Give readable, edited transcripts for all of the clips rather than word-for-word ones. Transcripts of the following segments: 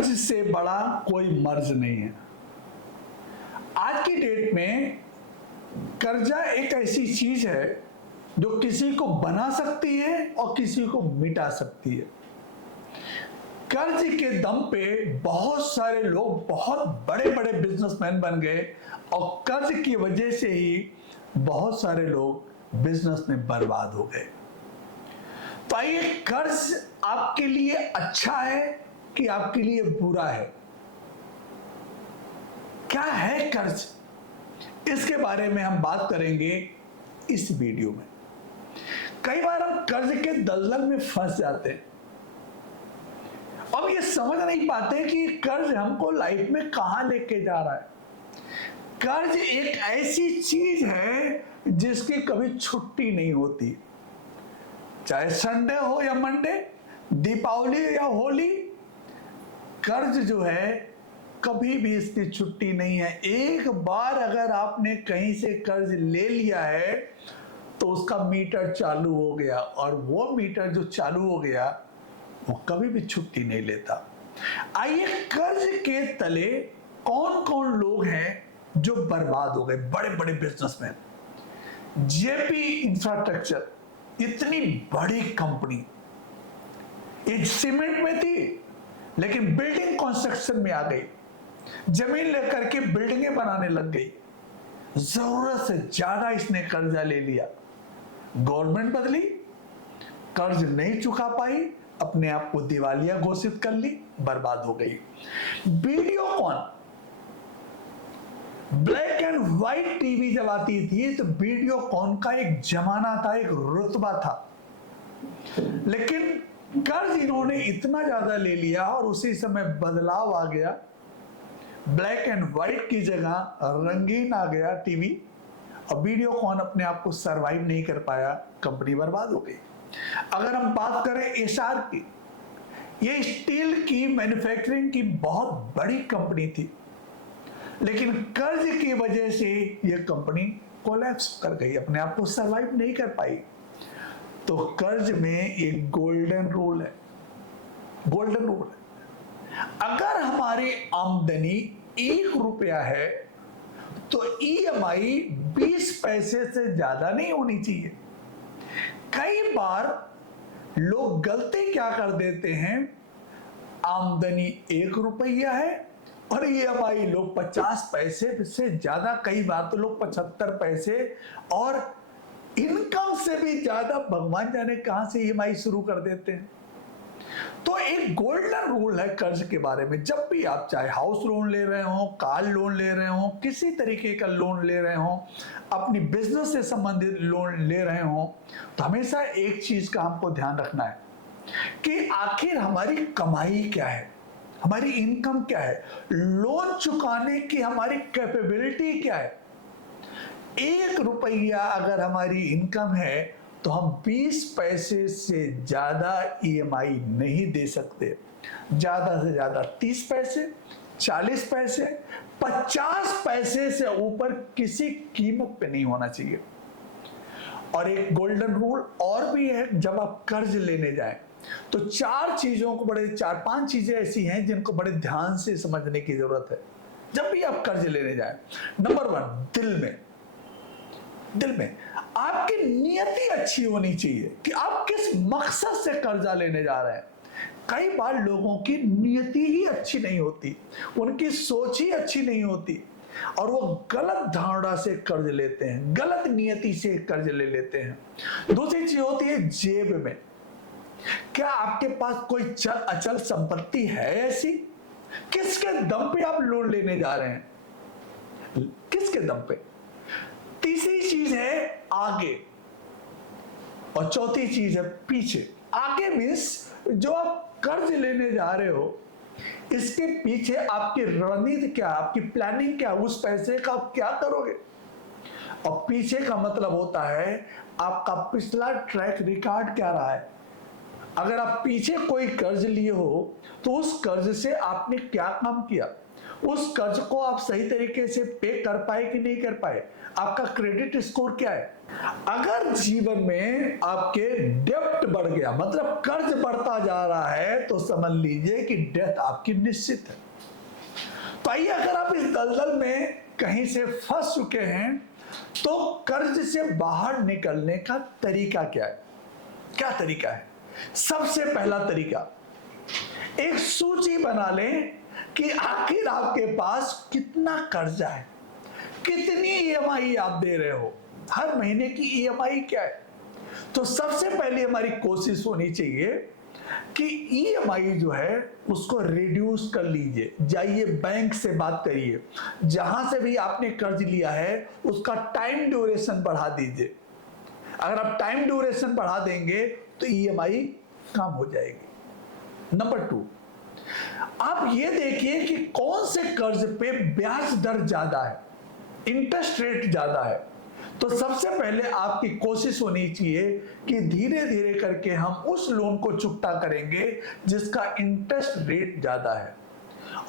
कर्ज से बड़ा कोई मर्ज नहीं है। आज की डेट में कर्जा एक ऐसी चीज है जो किसी को बना सकती है और किसी को मिटा सकती है। कर्ज के दम पे बहुत सारे लोग बहुत बड़े बड़े बिजनेसमैन बन गए और कर्ज की वजह से ही बहुत सारे लोग बिजनेस में बर्बाद हो गए। तो आइए, कर्ज आपके लिए अच्छा है कि आपके लिए बुरा है? क्या है कर्ज, इसके बारे में हम बात करेंगे इस वीडियो में। कई बार हम कर्ज के दलदल में फंस जाते हैं और ये समझ नहीं पाते कि कर्ज हमको लाइफ में कहां लेके जा रहा है। कर्ज एक ऐसी चीज है जिसकी कभी छुट्टी नहीं होती, चाहे संडे हो या मंडे, दीपावली या होली। कर्ज जो है कभी भी इसकी छुट्टी नहीं है। एक बार अगर आपने कहीं से कर्ज ले लिया है तो उसका मीटर चालू हो गया, और वो मीटर जो चालू हो गया वो कभी भी छुट्टी नहीं लेता। आइए, कर्ज के तले कौन कौन लोग हैं जो बर्बाद हो गए? बड़े बड़े बिजनेसमैन। जेपी इंफ्रास्ट्रक्चर, इतनी बड़ी कंपनी, ये सीमेंट में थी लेकिन बिल्डिंग कंस्ट्रक्शन में आ गई, जमीन लेकर के बिल्डिंगें बनाने लग गई। जरूरत से ज्यादा इसने कर्जा ले लिया, गवर्नमेंट बदली, कर्ज नहीं चुका पाई, अपने आप को दिवालिया घोषित कर ली, बर्बाद हो गई। Videocon, black and white TV जब आती थी तो वीडियोकॉन का एक जमाना था, एक रुतबा था, लेकिन कर्ज इन्होंने इतना ज्यादा ले लिया और उसी समय बदलाव आ गया। ब्लैक एंड व्हाइट की जगह रंगीन आ गया टीवी, और वीडियोकॉन अपने आप को सरवाइव नहीं कर पाया, कंपनी बर्बाद हो गई। अगर हम बात करें एसआर की, ये स्टील की मैन्युफैक्चरिंग की बहुत बड़ी कंपनी थी, लेकिन कर्ज की वजह से ये कंपनी कोलैप्स कर गई, अपने आप को सरवाइव नहीं कर पाई। तो कर्ज में एक गोल्डन रूल है, गोल्डन रूल है। अगर हमारी आमदनी 1 रुपया है तो ईएमआई 20 पैसे से ज्यादा नहीं होनी चाहिए। कई बार लोग गलती क्या कर देते हैं, आमदनी 1 रुपया है और ईएमआई लोग 50 पैसे से ज्यादा, कई बार तो लोग 75 पैसे और इनकम से भी ज्यादा भगवान जाने कहां से ईएमआई शुरू कर देते हैं। तो एक गोल्डन रूल है कर्ज के बारे में। जब भी आप चाहे हाउस लोन ले रहे हो, कार लोन ले रहे हो, किसी तरीके का लोन ले रहे हो, अपनी बिजनेस से संबंधित लोन ले रहे हो, तो हमेशा एक चीज का आपको ध्यान रखना है कि आखिर हमारी कमाई क्या है, हमारी इनकम क्या है, लोन चुकाने की हमारी कैपेबिलिटी क्या है। 1 रुपया अगर हमारी इनकम है तो हम 20 पैसे से ज्यादा ईएमआई नहीं दे सकते। ज्यादा से ज्यादा 30 पैसे, 40 पैसे, 50 पैसे से ऊपर किसी कीमत पे नहीं होना चाहिए। और एक गोल्डन रूल और भी है, जब आप कर्ज लेने जाएं तो 4 चीजों को, बड़े 4-5 चीजें ऐसी हैं जिनको बड़े ध्यान से समझने की जरूरत है जब भी आप कर्ज लेने जाएं। नंबर 1, दिल में आपकी नियति अच्छी होनी चाहिए कि आप किस मकसद से कर्जा लेने जा रहे हैं। कई बार लोगों की नियति ही अच्छी नहीं होती, उनकी सोच ही अच्छी नहीं होती और वो गलत धारणा से कर्ज लेते हैं, गलत नियति से कर्ज ले लेते हैं। दूसरी चीज होती है जेब में। क्या आपके पास कोई अचल संपत्ति है ऐसी? किसके दम पे आप लोन लेने जा रहे हैं, किसके दम पे? तीसरी चीज है आगे, और चौथी चीज है पीछे। आगे मीन्स जो आप कर्ज लेने जा रहे हो, इसके पीछे आपकी रणनीति क्या, आपकी प्लानिंग क्या, उस पैसे का आप क्या करोगे। और पीछे का मतलब होता है आपका पिछला ट्रैक रिकॉर्ड क्या रहा है। अगर आप पीछे कोई कर्ज लिए हो तो उस कर्ज से आपने क्या काम किया, उस कर्ज को आप सही तरीके से पे कर पाए कि नहीं कर पाए, आपका क्रेडिट स्कोर क्या है। अगर जीवन में आपके डेब्ट बढ़ गया, मतलब कर्ज बढ़ता जा रहा है, तो समझ लीजिए कि डेथ आपकी निश्चित है। तो आइए, अगर आप इस दलदल में कहीं से फंस चुके हैं, तो कर्ज से बाहर निकलने का तरीका क्या है? क्या तरीका है? सबसे पहला तरीका, एक सूची बना लें कि आखिर आपके पास कितना कर्जा है, कितनी ईएमआई आप दे रहे हो, हर महीने की ईएमआई क्या है। तो सबसे पहले हमारी कोशिश होनी चाहिए कि ईएमआई जो है उसको रिड्यूस कर लीजिए। जाइए बैंक से बात करिए, जहां से भी आपने कर्ज लिया है उसका टाइम ड्यूरेशन बढ़ा दीजिए। अगर आप टाइम ड्यूरेशन बढ़ा देंगे तो ईएमआई कम हो जाएगी। नंबर 2, आप ये देखिए कि कौन से कर्ज पे ब्याज दर ज्यादा है, इंटरेस्ट रेट ज्यादा है। तो सबसे पहले आपकी कोशिश होनी चाहिए कि धीरे धीरे करके हम उस लोन को चुकता करेंगे जिसका इंटरेस्ट रेट ज्यादा है।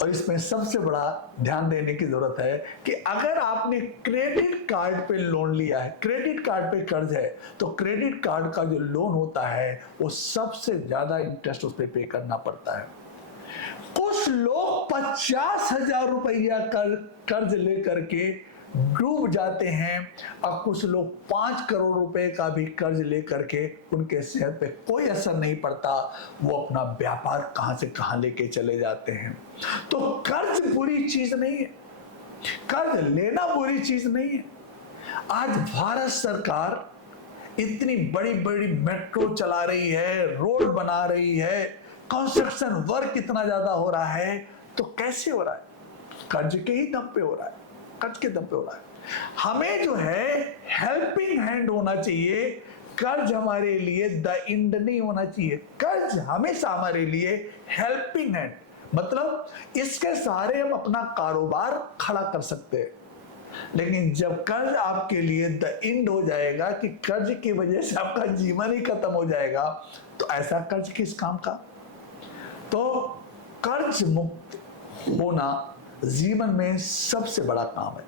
और इसमें सबसे बड़ा ध्यान देने की जरूरत है कि अगर आपने क्रेडिट कार्ड पे लोन लिया है, क्रेडिट कार्ड पे कर्ज है, तो क्रेडिट कार्ड का जो लोन होता है वो सबसे ज्यादा इंटरेस्ट उस पर पे करना पड़ता है। कुछ लोग 50,000 रुपया कर्ज लेकर के डूब जाते हैं, और कुछ लोग 5 करोड़ रुपए का भी कर्ज लेकर के उनके सेहत पे कोई असर नहीं पड़ता, वो अपना व्यापार कहां से कहां लेके चले जाते हैं। तो कर्ज बुरी चीज नहीं है, कर्ज लेना बुरी चीज नहीं है। आज भारत सरकार इतनी बड़ी बड़ी मेट्रो चला रही है, रोड बना रही है, कंस्ट्रक्शन वर्क इतना ज्यादा हो रहा है, तो कैसे हो रहा है? कर्ज के ही दम पे हो रहा है, कर्ज के दम पे हो रहा है। हमें जो है हेल्पिंग हैंड होना चाहिए, कर्ज हमारे लिए द एंड नहीं होना चाहिए। कर्ज हमेशा हमारे लिए हेल्पिंग हैंड, मतलब इसके सहारे हम अपना कारोबार खड़ा कर सकते हैं। लेकिन जब कर्ज आपके लिए द एंड हो जाएगा कि कर्ज की वजह से आपका जीवन ही खत्म हो जाएगा, तो ऐसा कर्ज किस काम का। तो कर्ज मुक्त होना जीवन में सबसे बड़ा काम है।